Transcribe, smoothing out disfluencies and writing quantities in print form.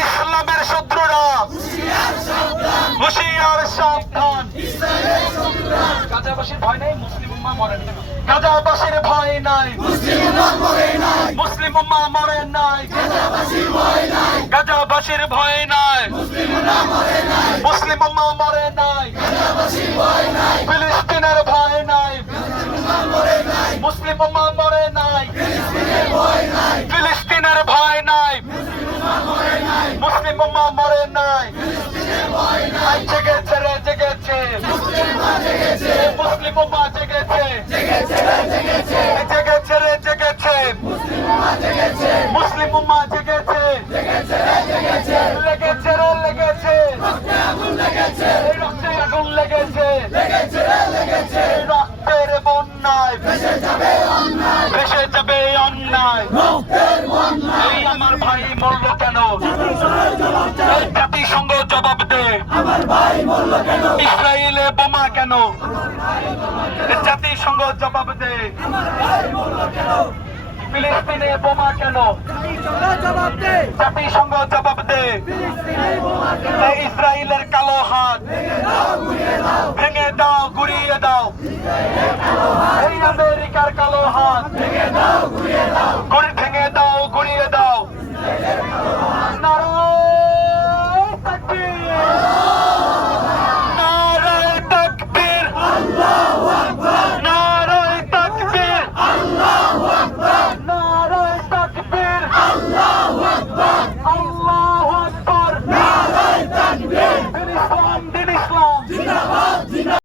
ইসলামের শত্রুরা হুঁশিয়ার সাবধান। গাজাবাসীর ভয় নেই, মুসলিম উম্মাহ মরে নাই। গাজাবাসীর ভয় নাই, মুসলিম উম্মাহ মরে নাই। গাজাবাসীর ভয় নাই, মুসলিম উম্মাহ মরে নাই। ফিলিস্তিনের ভয় নাই, মুসলিম উম্মাহ মরে নাই। ফিলিস্তিনের ভয় নাই, মুসলিম উম্মাহ মরে নাই। জেগেছে রে জেগেছে, মুসলিম উম্মাহ জেগেছে। জেগেছে রে জেগেছে, মুসলিম উম্মাহ জেগেছে। লেগেছে রে লেগেছে, রক্তে আগুন লেগেছে। রক্তের বন্যায় ভেসে যাবে অন্যায়। এই আমার ভাই মরল কেন? জাতিসংঘ জবাব দে। ইসরায়েলে বোমা কেন? জাতিসংঘ জবাব দে। ফিলিস্তিনে বোমা কেন? জাতিসংঘ জবাব দে। ইসরায়েলের কালো হাত ভেঙে দাও, গুড়িয়ে দাও। এই আমেরিকার কালো হাত